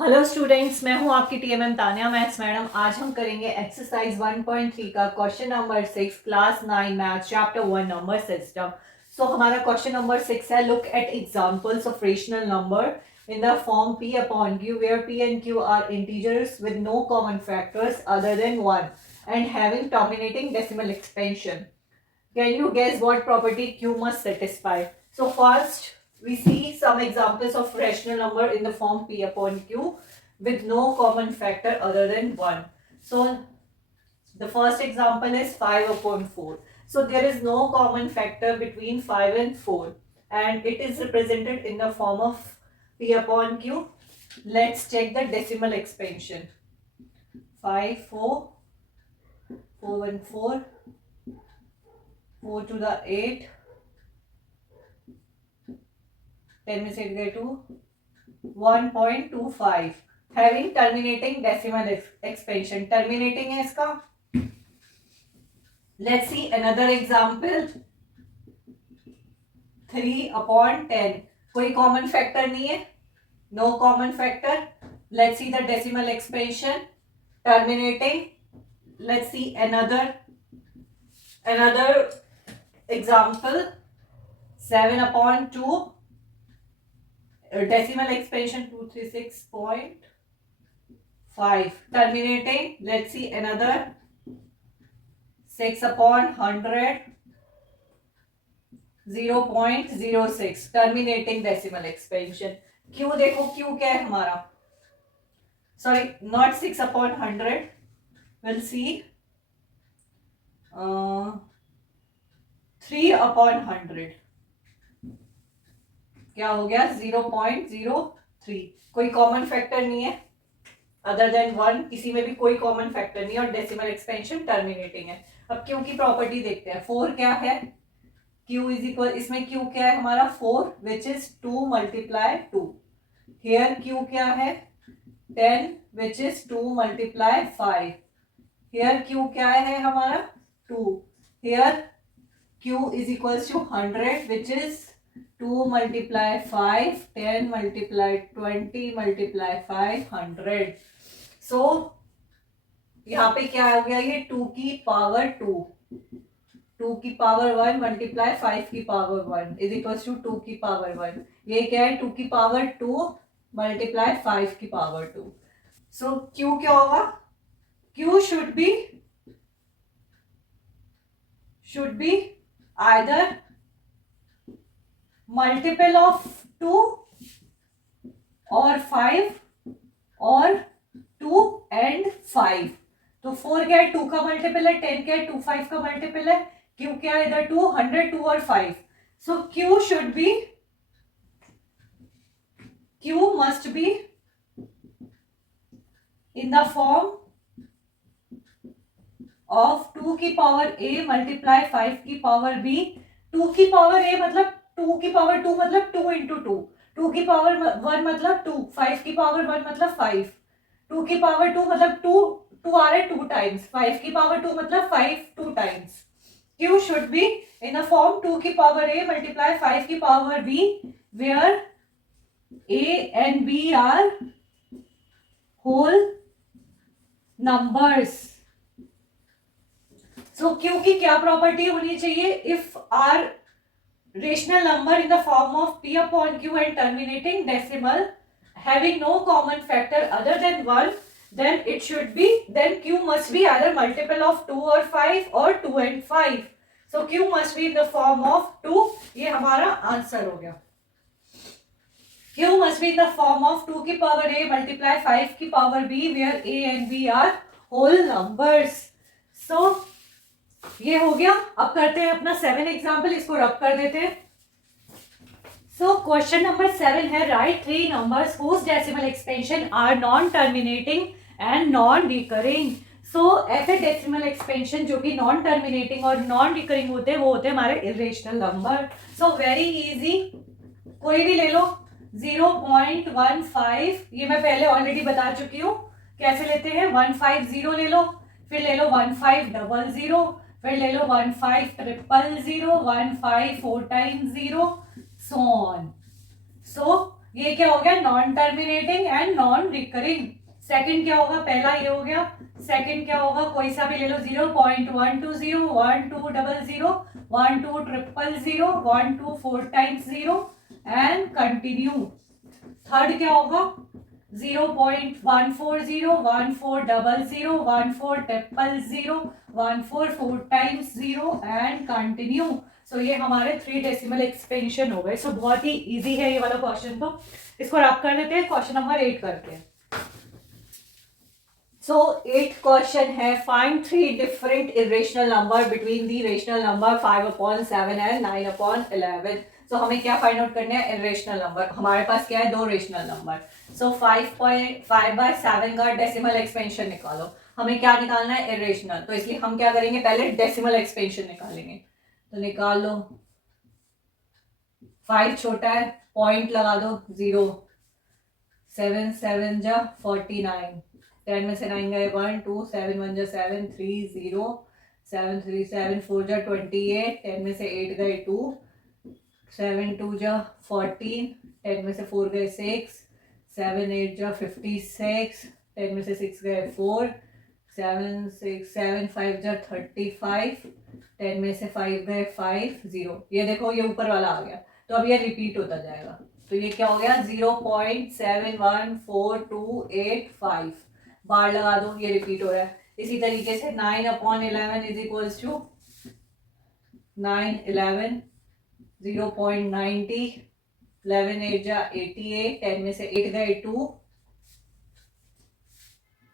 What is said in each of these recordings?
Hello students, मैं हूं आपकी टीएमएम तानिया मैथ्स मैडम। आज हम करेंगे एक्सरसाइज 1.3 का question number 6 class 9 math chapter 1 number system. So हमारा क्वेश्चन नंबर 6 है, look at examples of rational number in the form p upon q where p and q are integers with no common factors other than 1 and having terminating decimal expansion. Can you guess what property q must satisfy? So first we see some examples of rational number in the form p upon q with no common factor other than 1. So the first example is 5 upon 4. So there is no common factor between 5 and 4 and it is represented in the form of p upon q. Let's check the decimal expansion. 5 4 4 1 4 4 to the 8 10 में से 8 गए to 1.25 having terminating decimal expansion. terminating है इसका. Let's see another example. 3 upon 10. कोई common factor नहीं है, no common factor. Let's see the decimal expansion. terminating. Let's see another example. 7 upon 2. Decimal expansion 236.5 terminating. Let's see another 6 upon 100 0.06 terminating decimal expansion. Q देखो, Q क्या है हमारा, sorry not 6 upon 100, we'll see 3 upon 100 क्या हो गया 0.03. कोई common factor नहीं है अदर देन 1, किसी में भी कोई कॉमन फैक्टर नहीं है और डेसिमल एक्सपेंशन टर्मिनेटिंग है. अब क्यू की प्रॉपर्टी देखते हैं. 4 क्या है, q इज इक्वल, इसमें q क्या है हमारा 4 which is 2 multiply 2. Here q क्या है 10 which is 2 multiply 5. Here q क्या है हमारा 2. Here q is equal to 100 which is 2 multiply 5, 10 multiply 20 multiply 500. So यहाँ पे क्या हो गया, ये 2 की पावर 2, 2 की पावर 1 मल्टीप्लाई 5 की पावर 1 इज इक्वल टू 2 की पावर 1. ये क्या है 2 की पावर 2 मल्टीप्लाई 5 की पावर 2. सो Q क्या होगा, Q should be either multiple of 2 और 5 और 2 एंड 5. तो 4 क्या है 2 का मल्टीपल है, 10 क्या है 2 5 का मल्टीपल है, Q क्या है इधर 2 100 2 और 5. सो Q should be, Q must be in the form of 2 की पावर a मल्टीप्लाई 5 की पावर b. 2 की पावर a मतलब 2 की पावर 2 मतलब 2 इंटू 2, 2 की पावर 1 मतलब 2, 5 की पावर 1 मतलब 5, 2 की पावर 2 मतलब 2 आ रहे 2 टाइम्स, 5 की पावर 2 मतलब 5 2 times. Q should be in the form 2 की पावर a multiply 5 की power b where a and b are whole numbers. So Q की क्या प्रॉपर्टी होनी चाहिए, if r rational number in the form of p upon q and terminating decimal having no common factor other than 1, then it should be, then q must be either multiple of 2 or 5 or 2 and 5. So q must be in the form of 2. ये हमारा answer हो गया. q must be in the form of 2 की power a multiply 5 की power b where a and b are whole numbers. So ये हो गया. अब करते हैं अपना 7 एग्जाम्पल, इसको रब कर देते हैं. सो क्वेश्चन नंबर 7 है, right 3 numbers whose decimal expansion are non terminating and non recurring. So ऐसे डेसिमल एक्सपेंशन जो कि नॉन टर्मिनेटिंग और नॉन रिकरिंग होते हैं वो होते हैं हमारे irrational number. So very easy, कोई भी ले लो. 0.15 ये मैं पहले ऑलरेडी बता चुकी हूँ कैसे लेते हैं. 150 ले लो, फिर ले लो 1500, फिर ले लो 15000, 154 टाइम्स 0 so on. So ये क्या हो गया, non terminating and non recurring. Second क्या होगा, पहला ये हो गया, सेकंड क्या होगा, कोई सा भी ले लो, 0.120, 1200, 1200, 12 टाइम्स 0 एंड कंटिन्यू। थर्ड क्या होगा, 0.140, 1400, 1400, 14 टाइम्स 0 एंड कंटिन्यू। सो ये हमारे 3 डेसिमल एक्सपेंशन हो गए। सो बहुत ही इजी है ये वाला क्वेश्चन, तो इसको रब कर देते हैं, क्वेश्चन नंबर 8 करते हैं। सो 8 क्वेश्चन है, find 3 different irrational number between the rational number 5/7 and 9/11। सो हमें क्या फाइंड आउट करना है, इरेशनल नंबर। हमारे पास क्या है, 2 रेशनल नंबर। सो 5/7 का डेसिमल एक्सपेंशन निकालो। हमें क्या निकालना है, इरेशनल, तो इसलिए हम क्या करेंगे, पहले डेसिमल एक्सपेंशन निकालेंगे। तो निकाल लो, 5 छोटा है, पॉइंट लगा दो 0, 7 7 जा 49, 10 में से 9 गए 1 2, 7 1 जा 7 3 0, 7 3 7 4 जा 28, 10 में से 8 गए 2, 7 2 जा 14, 10 में से 4 गए 6, 7 8 जा 56, 10 में से 6 गए 4, 7 6 7 5 जा 35, 10 में से 5 गए 5 0। ये देखो ये ऊपर वाला आ गया, तो अब ये रिपीट होता जाएगा। तो ये क्या हो गया, 0.71428 बार लगा दो, ये रिपीट हो रहा है। इसी तरीके से 9/11 इज इक्वल्स टू 9 11, 0.90, 11 8 जा 88, 10 में से 8 गए 2,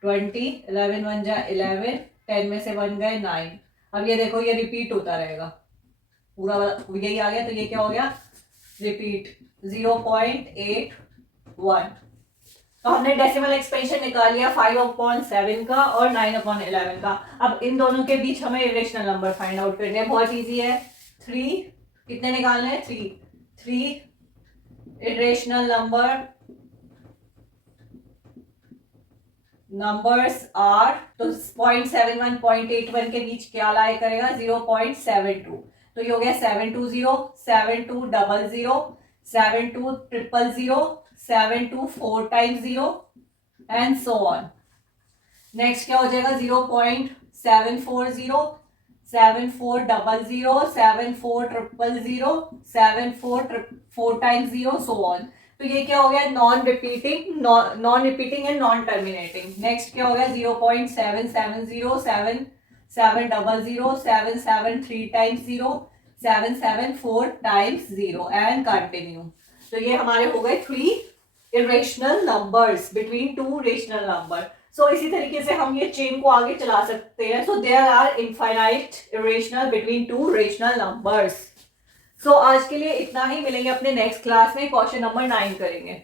20, 11 1 जा 11, 10 में से 1 गए 9। अब ये देखो ये रिपीट होता रहेगा, पूरा यही आ गया, तो ये क्या हो गया, रिपीट 0.81। तो हमने डेसिमल एक्सपेंशन निकाल लिया 5/7 का और 9/11 का। अब इन दोनों के बीच हमें इरेशनल नंबर फाइंड आउट करने हैं, बहुत इजी है। 3 कितने निकालने हैं, 3 इरेशनल नंबर्स आर, तो 0.71 0.81 के बीच क्या लाई करेगा, 0.72। तो ये हो गया 720, 7200, 7200, 724 times 0 and so on. Next क्या हो जाएगा, 0.740, 7400, 7400, 74 टाइम्स 0 सो ऑन। तो ये क्या हो गया, non repeating and non terminating. Next क्या हो गया, 0.770, 7700, 773 टाइम्स 0, 774 टाइम्स 0 एंड कंटिन्यू। तो ये हमारे हो गए 3 irrational numbers between 2 rational number. So इसी तरीके से हम ये चेन को आगे चला सकते हैं। So there are infinite irrational between 2 rational numbers. So आज के लिए इतना ही, मिलेंगे अपने नेक्स्ट क्लास में, क्वेश्चन नंबर 9 करेंगे।